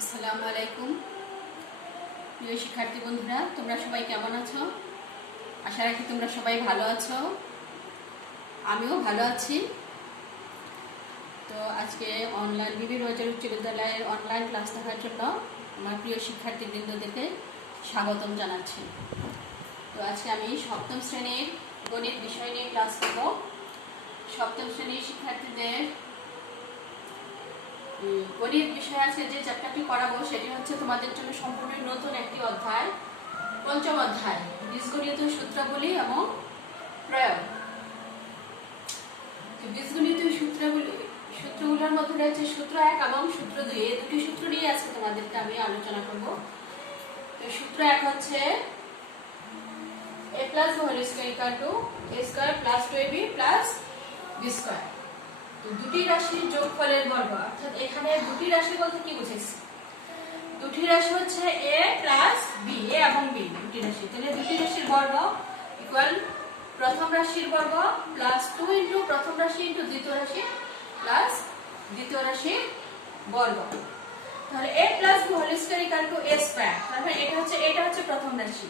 আসসালামু আলাইকুম প্রিয় শিক্ষার্থী বন্ধুরা, তোমরা সবাই কেমন আছো? আশা রাখি তোমরা সবাই ভালো আছো। আমিও ভালো আছি। তো আজকে অনলাইন বিবির বাজার উচ্চ বিদ্যালয়ের অনলাইন ক্লাস দেখার জন্য আমার প্রিয় শিক্ষার্থীবৃন্দদেরকে স্বাগতম জানাচ্ছি। তো আজকে আমি সপ্তম শ্রেণীর গণিত বিষয় নিয়ে ক্লাস করব। সপ্তম শ্রেণীর শিক্ষার্থীদের গণিত বিষয় আছে যে চ্যাপ্টারটি করাবো সেটি হচ্ছে তোমাদের জন্য সম্পূর্ণ নতুন একটি অধ্যায়, পঞ্চম অধ্যায়, বীজগণিত সূত্রাবলী এবং প্রয়োগ। বীজগণিত সূত্রগুলোর মধ্যে রয়েছে সূত্র 1 এবং সূত্র 2, এই দুটি সূত্র নিয়ে আজকে তোমাদেরকে আমি আলোচনা করব। তো সূত্র 1 হচ্ছে a plus b whole square equal to a square plus 2ab plus b square। তো দুটি রাশির যোগফলের বর্গ, অর্থাৎ এখানে দুটি রাশি বলতে কি বুঝেছি? দুটি রাশি হচ্ছে a প্লাস b, a এবং b দুটি রাশি। তাহলে দুটি রাশির বর্গ ইকুয়াল প্রথম রাশির বর্গ প্লাস 2 ইনটু প্রথম রাশি ইনটু দ্বিতীয় রাশি প্লাস দ্বিতীয় রাশির বর্গ। তাহলে a plus b whole square equal to a square. তাহলে এটা হচ্ছে প্রথম রাশি,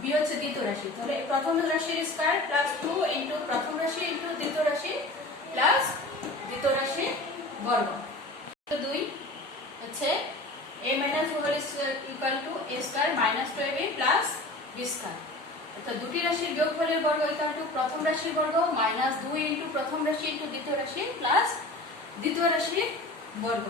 b হচ্ছে দ্বিতীয় রাশি। তাহলে প্রথম রাশির স্কয়ার প্লাস 2 ইনটু প্রথম রাশি ইনটু দ্বিতীয় রাশি প্লাস দ্বিতীয় রাশির বর্গ। 2 হচ্ছে a minus b whole square equal to a square minus 2ab plus b square. অর্থাৎ দুটি রাশির যোগফলের বর্গ ইকুয়াল টু প্রথম রাশির বর্গ মাইনাস 2 ইনটু প্রথম রাশি ইনটু দ্বিতীয় রাশি প্লাস দ্বিতীয় রাশির বর্গ।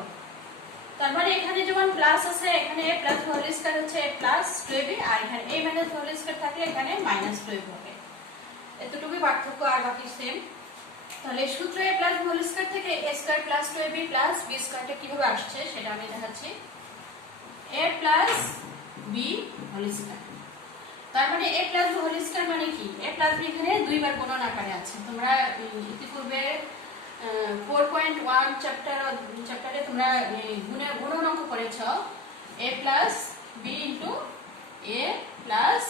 তার মানে এখানে যেমন প্লাস আছে, এখানে a প্লাস হোল স্কয়ার হচ্ছে a প্লাস 2ab, আর এখানে a মাইনাস হোল স্কয়ার থাকলে এখানে মাইনাস 2ab হবে। এতটুকুই পার্থক্য, আর বাকি সেম। তাহলে সূত্র a plus b whole square থেকে a square plus 2ab plus b স্কয়ারটা কিভাবে আসছে সেটা আমি দেখাচ্ছি। a plus b whole square, তার মানে a plus b whole square মানে কি? a প্লাস b এখানে দুইবার গুণন আকারে আছে। তোমরা ইতিপূর্বে 4.1 চ্যাপ্টারে তোমরা গুণন অঙ্ক করেছো a plus b into a plus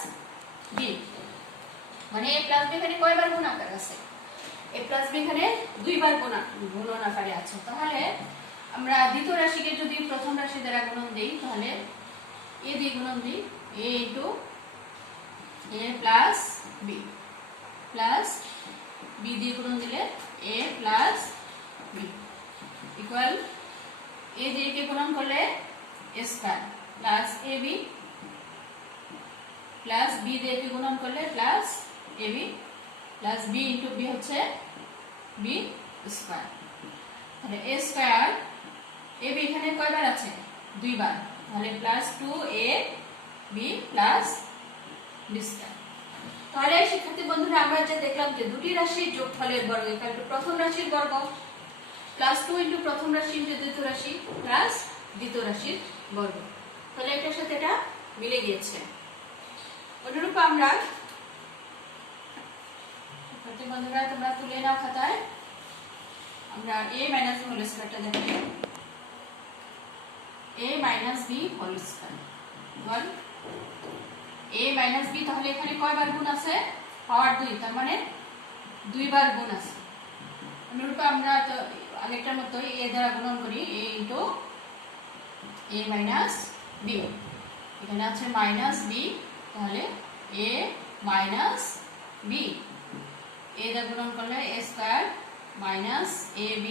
b, মানে a প্লাস b এখানে কয়বার গুণ আকারে আছে? a প্লাস b এখানে দুইবার গুণন আকারে আছে। তাহলে আমরা দ্বিতীয় রাশিকে যদি প্রথম রাশি দ্বারা গুণন দেই, তাহলে a দিয়ে গুণন দিই, a into a plus b plus b দিয়ে গুণন দিলে a plus b equal a দিয়ে কে গুণন করলে a square plus ab plus b দিয়ে কে গুণন করলে plus ab plus b into b হচ্ছে b স্কয়ার। তাহলে a স্কয়ার ab এখানে কয়বার আছে? দুইবার। তাহলে plus 2ab plus b square. তাহলে শিক্ষার্থী বন্ধুরা, আমরা যে দেখলাম যে দুটি রাশির যোগফলের বর্গ ইকুয়াল টু প্রথম রাশির বর্গ প্লাস 2 ইনটু প্রথম রাশি ইনটু দ্বিতীয় রাশি প্লাস দ্বিতীয় রাশির বর্গ। তাহলে এটার সাথে এটা মিলে গিয়েছে। অনুরূপ আমরা শিক্ষার্থী বন্ধুরা, তোমরা তুলে নাও খাতায়, আমরা a মাইনাস b হোল স্কয়ারটা দেখি। a minus b whole square বল a মাইনাস b, তাহলে এখানে কয়বার গুণ আছে? পাওয়ার 2, তার মানে দুইবার গুণ আছে। অনুরূপ আমরা তো আগেরটার মতোই a দ্বারা গুণন করি, a into a minus b, এখানে আছে মাইনাস b, তাহলে a মাইনাস b, a দ্বারা গুণন করলে a square minus ab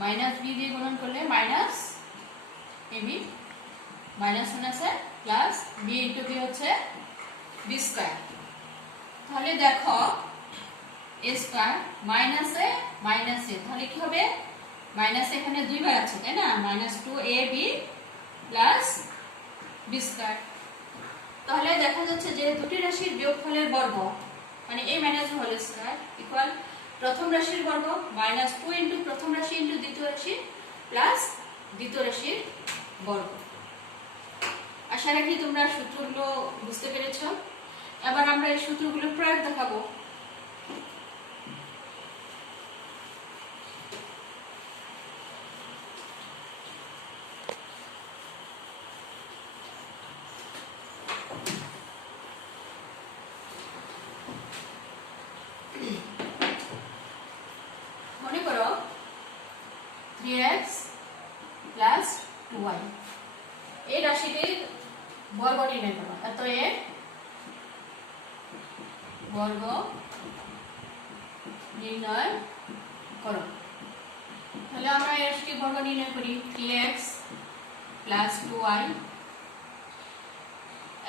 minus b দিয়ে গুণন করলে মাইনাস ab মাইনাস 1 আছে প্লাস b ইনটু b হচ্ছে b স্কয়ার। তাহলে দেখো a square minus a minus a, তাহলে কি হবে? মাইনাস এখানে দুইবার আছে, তাই না? Minus 2ab plus b square. তাহলে দেখা যাচ্ছে যে দুটি রাশির যোগফলের বর্গ মানে a minus whole square equal প্রথম রাশির বর্গ মাইনাস 2 ইনটু প্রথম রাশি ইনটু দ্বিতীয় রাশি প্লাস দ্বিতীয় রাশির বর্গ। আশা রাখি তোমরা সূত্রগুলো বুঝতে পেরেছো। এবার আমরা এই সূত্রগুলোর প্রয়োগ দেখাবো। মনে করো 3x প্লাস 2y। এই রাশিটির বর্গ নির্ণয় করো। অতএব বর্গ নির্ণয় করো। তাহলে আমরা এই রাশিটির বর্গ নির্ণয় করি। 3x প্লাস 2y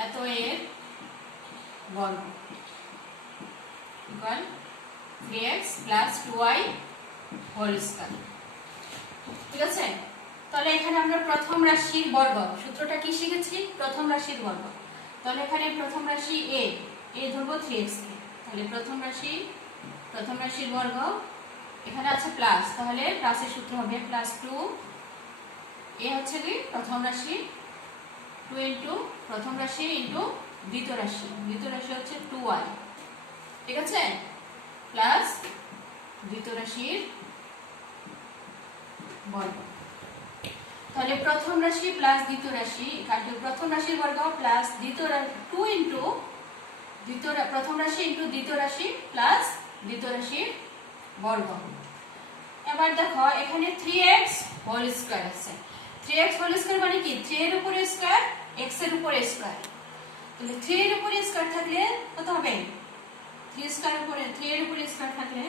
অতএব বর্গ equal 3x plus 2y whole square. ঠিক আছে, তাহলে এখানে আমরা প্রথম রাশির বর্গ সূত্রটা কি শিখেছি? প্রথম রাশির বর্গ। তাহলে এখানে প্রথম রাশি a ধরবো 3x কে। তাহলে প্রথম রাশির বর্গ, এখানে আছে প্লাস, তাহলে প্লাসের সূত্র হবে প্লাস 2 a হচ্ছে কি প্রথম রাশি, 2 ইনটু প্রথম রাশি ইনটু দ্বিতীয় রাশি হচ্ছে 2y। ঠিক আছে, প্লাস দ্বিতীয় রাশির বর্গ। তাহলে প্রথম রাশি প্লাস দ্বিতীয় রাশি কাটে প্রথম রাশির বর্গ প্লাস দ্বিতীয় 2 ইনটু প্রথম রাশি ইনটু দ্বিতীয় রাশি প্লাস দ্বিতীয় রাশির বর্গ। এবার দেখো এখানে 3x হোল স্কয়ার আছে। 3x হোল স্কয়ার মানে কি? 3 এর উপরে স্কয়ার, x এর উপরে স্কয়ার। তাহলে 3 এর উপরে স্কয়ার থাকলে কত হবে? 3 এর উপরে স্কয়ার থাকলে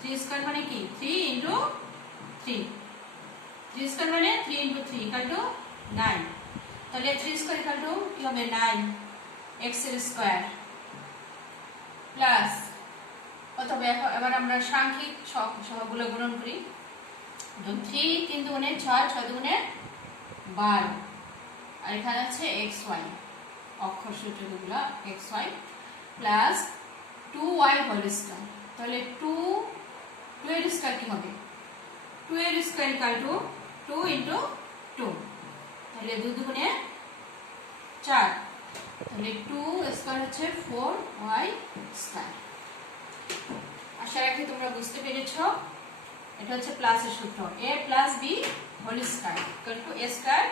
3 স্কয়ার মানে কি? 3 ইনটু 3 স্কয়ার মানে 3 ইনটু 3 ইকুয়াল টু 9। তাহলে 3 স্কয়ার ইকুয়াল টু কি হবে? 9 x এর স্কয়ার প্লাস অথবা এবার আমরা সাংখ্যিক সহগগুলো গুণন করি। 3 3 দুগুণে 6, 6 দুগুণে 12, আর এখানে আছে xy অক্ষর সূত্রগুলো xy plus 2y whole square. তাহলে 2 এর স্কয়ার কি হবে? 2 এর স্কয়ার ইকুয়াল টু 2 ইনটু 2, তাহলে 2 দুগুণে 4, তাহলে 2 স্কয়ার হচ্ছে 4y স্কয়ার। আশা রাখি তোমরা বুঝতে পেরেছো। এটা হচ্ছে প্লাসের সূত্র, a plus b whole square equal to a square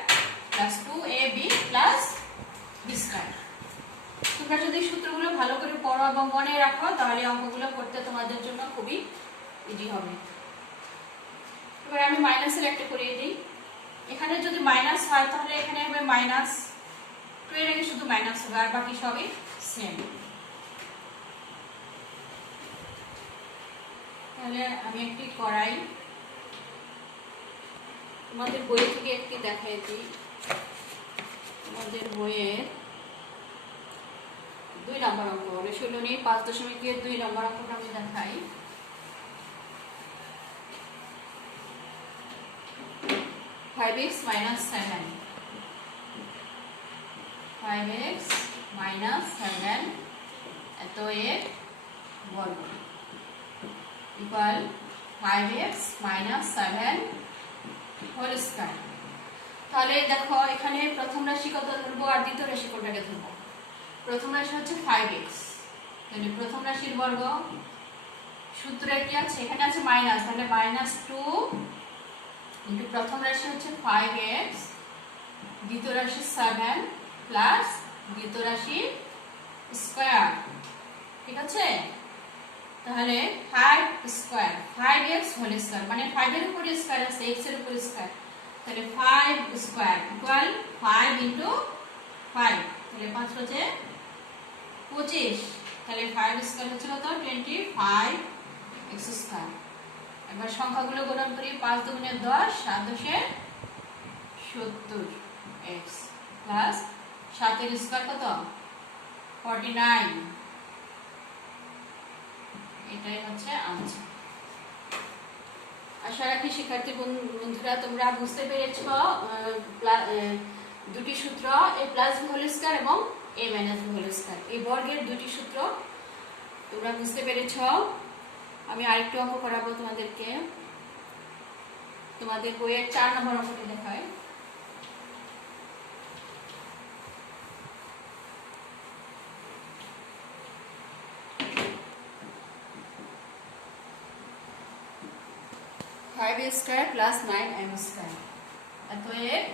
plus 2ab plus b square. তোমরা যদি সূত্রগুলো ভালো করে পড়ো এবং মনে রাখো তাহলে অঙ্কগুলো করতে তোমাদের জন্য খুবই ইজি হবে। এবার আমি মাইনাসের একটা করিয়ে দিই। এখানে যদি মাইনাস হয় তাহলে এখানে হবে মাইনাস 2 এর আগে শুধু মাইনাস হবে, আর বাকি সবই সেম। তাহলে আমি একটি করাই, তোমাদের বই থেকে একটি দেখাই দিই। তোমাদের বইয়ের 2 নম্বর অঙ্ক হবে 16 5.2 নম্বর অঙ্কটা আমি দেখাই। x minus 7 5x minus 7 অতএব বর্গ equal 5x minus 7 whole square. তাহলে দেখো এখানে প্রথম রাশি কত ধরবো আর দ্বিতীয় রাশি কোনটাকে ধরবো? প্রথম রাশি হচ্ছে 5x, তাহলে প্রথম রাশির বর্গ সূত্রে কি আছে? এখানে আছে মাইনাস, তাহলে -2 ইনটু প্রথম রাশি হচ্ছে 5x, দ্বিতীয় রাশি 7 প্লাস দ্বিতীয় রাশি স্কয়ার। ঠিক আছে, তাহলে 5 স্কয়ার 5x হোল স্কয়ার মানে 5 এর উপরে স্কয়ার আছে, x এর উপরে স্কয়ার, তাহলে 5 স্কয়ার ইকুয়াল 5 ইনটু 5, তাহলে 5 হচ্ছে 25, তাহলে 5 স্কয়ার হচ্ছে কত? 25 x স্কয়ার। এবার সংখ্যাগুলো গুণন করি। 5 দুগুণে 10, 7 দশে 70 x প্লাস 7 এর স্কয়ার কত? 49। এটাই হচ্ছে আনসার। আশা রাখি শিক্ষার্থী বন্ধুরা তোমরা বুঝতে পেরেছো দুটি সূত্র, a plus b whole square এবং a minus b whole square, এই বর্গের দুটি সূত্র তোমরা বুঝতে পেরেছো। আমি আরেকটু অঙ্ক করাবো তোমাদেরকে। তোমাদের বইয়ের 4 নম্বর অঙ্কটি দেখায়। Five a square plus 9m square अतएव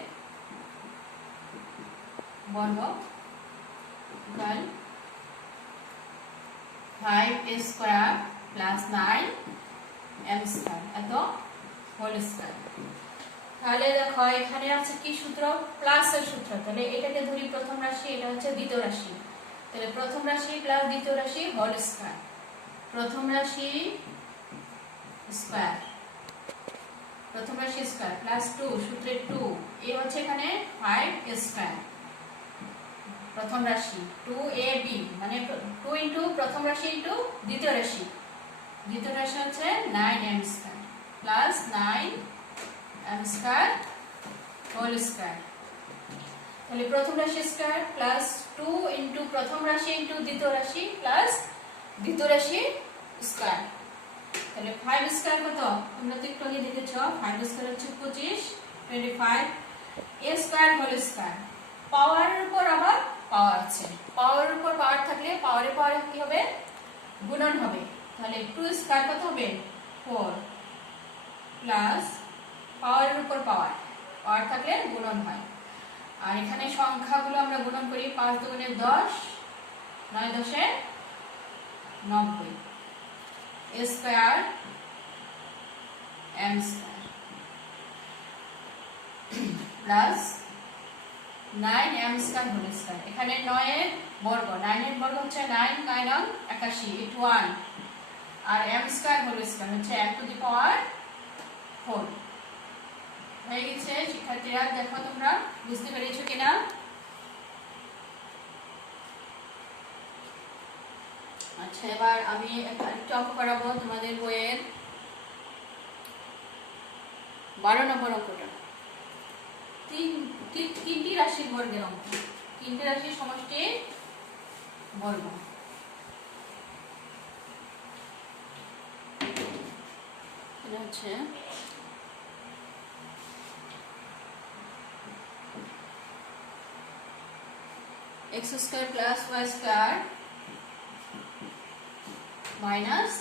बर्ग equal 5a square plus 9m square एत होल स्क्वायर। তাহলে দেখো এখানে আছে কি সূত্র, প্লাসের সূত্র। তাহলে এটাকে ধরি প্রথম রাশি, এটা হচ্ছে দ্বিতীয় রাশি। তাহলে প্রথম রাশি প্লাস দ্বিতীয় রাশি হোল স্কয়ার, প্রথম রাশি স্কয়ার, প্রথম রাশি স্কয়ার প্লাস 2 সূত্রে 2 এ হচ্ছে এখানে 5 স্কয়ার, প্রথম রাশি 2ab মানে 2 ইনটু প্রথম রাশি ইনটু দ্বিতীয় রাশি, দ্বিতীয় রাশি হচ্ছে 9m square plus 9m square whole square. তাহলে প্রথম রাশি স্কয়ার প্লাস 2 ইনটু প্রথম রাশি ইনটু দ্বিতীয় রাশি প্লাস দ্বিতীয় রাশি স্কয়ার। তাহলে 5 স্কয়ার কত, তোমরা তো একটু আগে দেখেছো 5 স্কয়ার হচ্ছে 25, 25 a স্কয়ার হোল স্কয়ার। পাওয়ারের উপর আবার পাওয়ার আছে, পাওয়ারের উপর পাওয়ার থাকলে পাওয়ারে পাওয়ারে কি হবে, গুণন হবে। তাহলে 2 স্কয়ার কত হবে 4 প্লাস পাওয়ারের উপর পাওয়ার, পাওয়ার থাকলে গুণন হয়। আর এখানে সংখ্যাগুলো আমরা গুণন করি, 5 দুগুণে 10, 9 10 90 a square m square plus 9m square whole square. এখানে 9 এর বর্গ, 9 এর বর্গ হচ্ছে 9 9 81 it 1, আর m স্কয়ার হোল স্কয়ার হচ্ছে m টু দি পাওয়ার 4। হয়ে গেছে শিক্ষার্থীরা, দেখো তোমরা বুঝতে পেরেছো কিনা। আচ্ছা এবার আমি একটু অঙ্ক করাবো তোমাদের বইয়ের 12 নম্বর অঙ্কটা। তিনটি রাশির বর্গের অঙ্ক, তিনটি রাশির সমষ্টি বর্গ। এটা হচ্ছে x square plus y square minus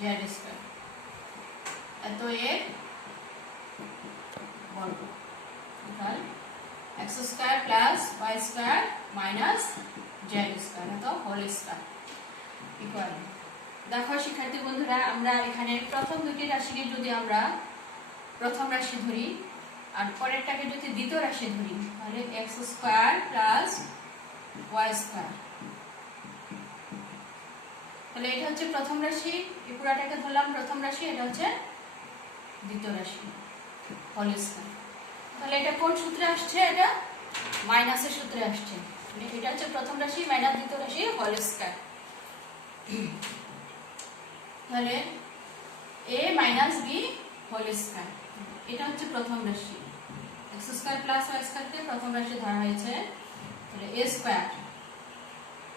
z square এত এর বর্গ, তাহলে x square plus y square minus z square এত হোল স্কয়ার ইকুয়াল। দেখো শিক্ষার্থী বন্ধুরা, আমরা এখানে প্রথম দুটি রাশিকে যদি আমরা প্রথম রাশি ধরি আর পরেরটাকে যদি দ্বিতীয় রাশি ধরি, তাহলে x square plus y square, তাহলে এটা হচ্ছে প্রথম রাশি, এই পুরাটাকে ধরলাম প্রথম রাশি, এটা হচ্ছে দ্বিতীয় রাশি হোল স্কয়ার। তাহলে এটা কোন সূত্রে আসছে, এটা মাইনাসের সূত্রে আসছে। মানে এটা হচ্ছে প্রথম রাশি মাইনাস দ্বিতীয় রাশি হোল স্কয়ার। তাহলে a minus b whole square, এটা হচ্ছে প্রথম রাশি। x স্কয়ার প্লাস y স্কয়ারকে প্রথম রাশি ধরা হয়েছে, তাহলে a স্কয়ার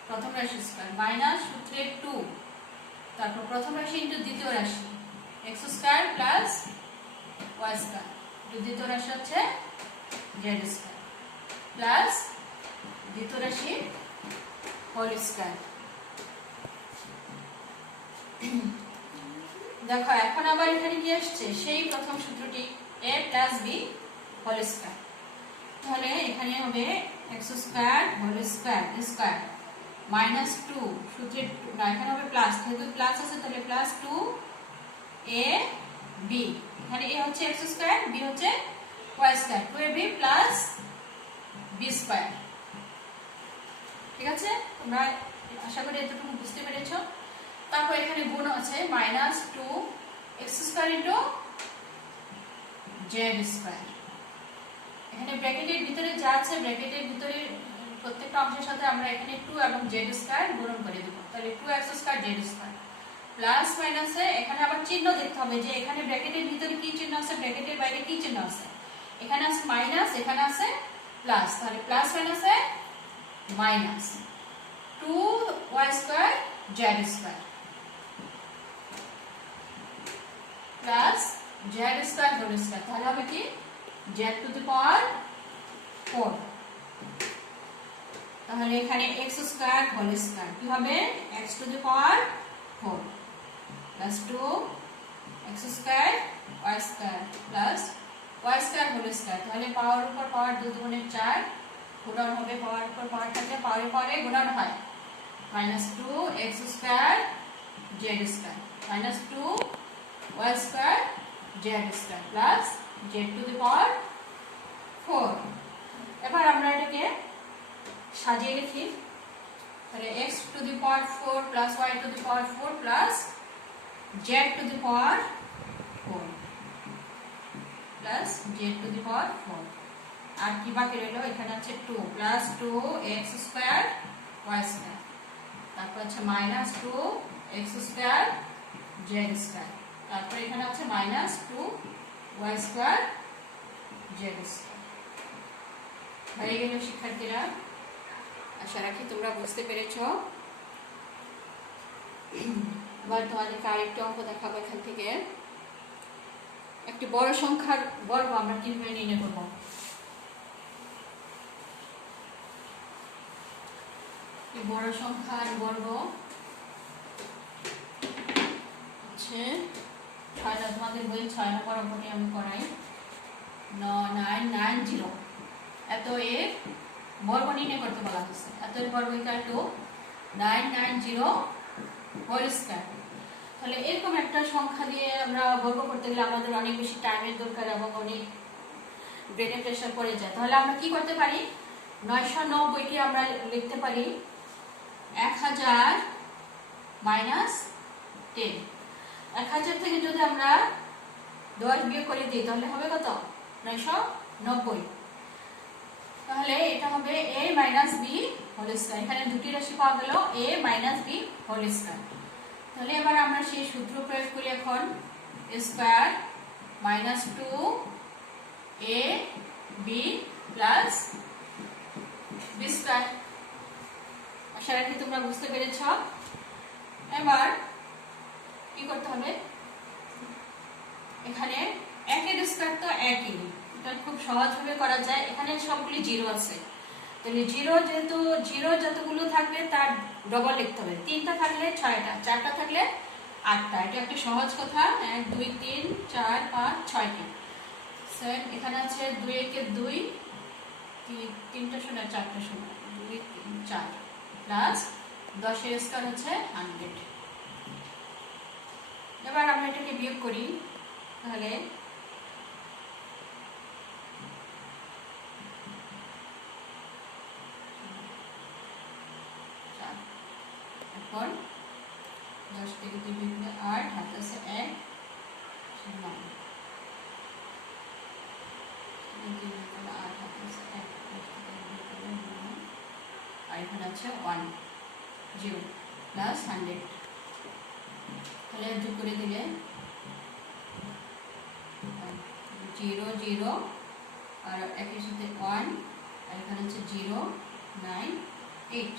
প্রথম রাশি স্কয়ার মাইনাস সূত্রে 2, তারপর প্রথম রাশি ইনটু দ্বিতীয় রাশি x square plus y square, দ্বিতীয় রাশি হচ্ছে z স্কয়ার প্লাস দ্বিতীয় রাশি হোল স্কয়ার। দেখো এখন আবার এখানে কি আসছে, সেই প্রথম সূত্রটি a plus b whole square. তাহলে এখানে হবে x square whole square square minus 2 সূত্রে না, এখানে হবে প্লাস, যেহেতু প্লাস আছে তাহলে প্লাস 2 a b, এখানে a হচ্ছে x স্কয়ার, b হচ্ছে y square, 2ab plus b square. ঠিক আছে, তোমরা আশা করি এতটুকু বুঝতে পেরেছো। তারপর এখানে গুণ আছে minus 2 x square into z square. এখানে ব্র্যাকেটের ভিতরে যা আছে ব্র্যাকেটের ভিতরে প্রত্যেকটা অংশের সাথে আমরা এখানে 2 এবং z স্কয়ার গুণন করে দেব, তাহলে 2x square z square plus মাইনাসে এখানে আবার চিহ্ন দেখতে হবে যে এখানে ব্র্যাকেটের ভিতরে কি চিহ্ন আছে, ব্র্যাকেটের বাইরে কি চিহ্ন আছে। এখানে আছে মাইনাস, এখানে আছে প্লাস, তাহলে প্লাস মাইনাসে minus 2y square z square plus z square whole square, তাহলে হবে কি z টু দি পাওয়ার 4। তাহলে এখানে x স্কয়ার হোল স্কয়ার কি হবে x to the power 4 plus 2 x square y square plus y square whole square. তাহলে power উপর পাওয়ার 2 দুগুণে 4, গুণন হবে, পাওয়ার উপর পাওয়ার থাকলে পাওয়ারে পাওয়ারে গুণন হয়, minus 2 x square z square minus 2 y square z square plus z to the power 4। এবার আমরা এটাকে সাজিয়ে লিখি, তাহলে x to the power 4 plus y to the power 4 plus z to the power 4 plus z to the power 4। আর কি বাকি রইল, এখানে আছে 2 plus 2x square y square, তারপর আছে minus 2x square z square, তারপর এখানে আছে minus 2y square z square. হয়ে গেল শিক্ষার্থীরা, আশা রাখি তোমরা বুঝতে পেরেছো। এবার তোমাদেরকে আরেকটা অঙ্ক দেখাবো। এখান থেকে একটি বড় সংখ্যার বর্গ আমরা কিভাবে নির্ণয় করব। বড় সংখ্যার বর্গ হচ্ছে 6, তোমাদের বই 6 নম্বর অঙ্কটি আমি করাই। 990 এত এর বর্গ নির্ণয় করতে বলা হয়েছে। এত এর বর্গ ইকুয়াল টু 990 হোল স্কয়ার। তাহলে এরকম একটা সংখ্যা দিয়ে আমরা বর্গ করতে গেলে আমাদের অনেক বেশি টাইমের দরকার এবং অনেক ব্রেনে প্রেশার পড়ে যায়। তাহলে আমরা কি করতে পারি, 990 কে আমরা লিখতে পারি 1000 মাইনাস 10। 1000 থেকে যদি আমরা 10 বিয়োগ করে দিই তাহলে হবে কত, 990। তাহলে এটা হবে a minus b whole square. এখানে দুটি রাশি পাওয়া গেল a minus b whole square. তাহলে এবার আমরা সেই সূত্র প্রয়োগ করি এখন, a square minus 2ab plus b square. আশা রাখি তোমরা বুঝতে পেরেছ। এবার কি করতে হবে, এখানে 1 এর স্কয়ার তো 1ই, এটা খুব সহজভাবে করা যায়। এখানে সবগুলি জিরো আছে, তাহলে জিরো যেহেতু জিরো যতগুলো থাকবে তার ডবল লিখতে হবে। 3টা থাকলে 6টা, 4টা থাকলে 8টা। এটা একটা সহজ কথা। 1 2 3 4 5 6টি। এখানে আছে 2 একে 2, 3টা শূন্য 4টা শূন্য, 2 3 4 প্লাস 10 এর স্কয়ার হচ্ছে 100। এবার আমরা এটাকে বিয়োগ করি, তাহলে এখন 10 থেকে 2 বিয়োগ করলে 8, হাতে আছে 1 9, 8 হাতে আছে 1, আর এখানে আছে 1 0 প্লাস 100। তাহলে যোগ করে দিলে 0 0 আর একের সাথে 1, আর এখানে হচ্ছে 0 9 8।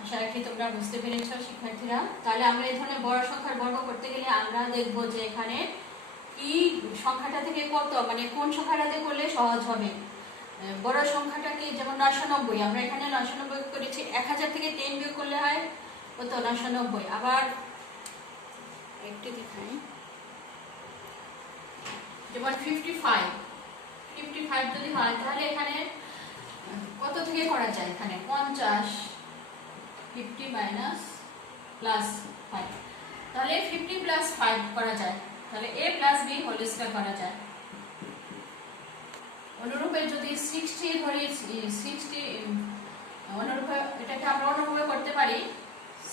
আশা রাখি তোমরা বুঝতে পেরেছো শিক্ষার্থীরা। তাহলে আমরা এই ধরনের বড় সংখ্যার বর্গ করতে গেলে আমরা দেখব যে এখানে কি সংখ্যাটা থেকে কত, মানে কোন সংখ্যাটাতে করলে সহজ হবে। বড় সংখ্যাটাকে যেমন 990, আমরা এখানে 990 করেছি। 1000 থেকে 10 বিয়োগ করলে হয় কত, 990। আবার একটু দেখাই, যেমন 55 যদি হয় তাহলে এখানে কত থেকে করা যায়, এখানে 50, 50 মাইনাস প্লাস 5, তাহলে 50 প্লাস 5 করা যায়। তাহলে a plus b whole square করা যায়। অনুরূপে যদি 60 ধরি, 60 অনুরূপে এটাকে আমরা অনুরূপে করতে পারি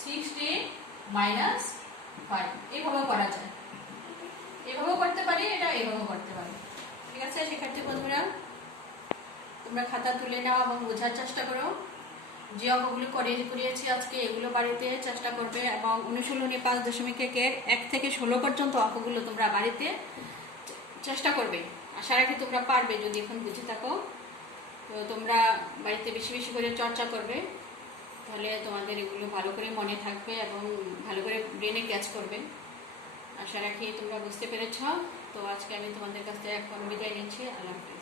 60 মাইনাস 5, এইভাবে করা যায়। এভাবেও করতে পারি, এটা এভাবেও করতে পারি। ঠিক আছে শিক্ষার্থী বন্ধুরা, তোমরা খাতা তুলে নাও এবং বোঝার চেষ্টা করো। যে অঙ্কগুলো করিয়েছি আজকে এগুলো বাড়িতে চেষ্টা করবে এবং অনুশীলনী 5.1 1 থেকে 16 পর্যন্ত অঙ্কগুলো তোমরা বাড়িতে চেষ্টা করবে। আশা রাখি তোমরা পারবে যদি এখন বুঝে থাকো। তো তোমরা বাড়িতে বেশি বেশি করে চর্চা করবে, তাহলে তোমাদের এগুলো ভালো করে মনে থাকবে এবং ভালো করে ব্রেনে ক্যাচ করবে। আশা রাখি তোমরা বুঝতে পেরেছ। তো আজকে আমি তোমাদের কাছ থেকে এখন বিদায় নিচ্ছি। আল্লাহ হাফেজ।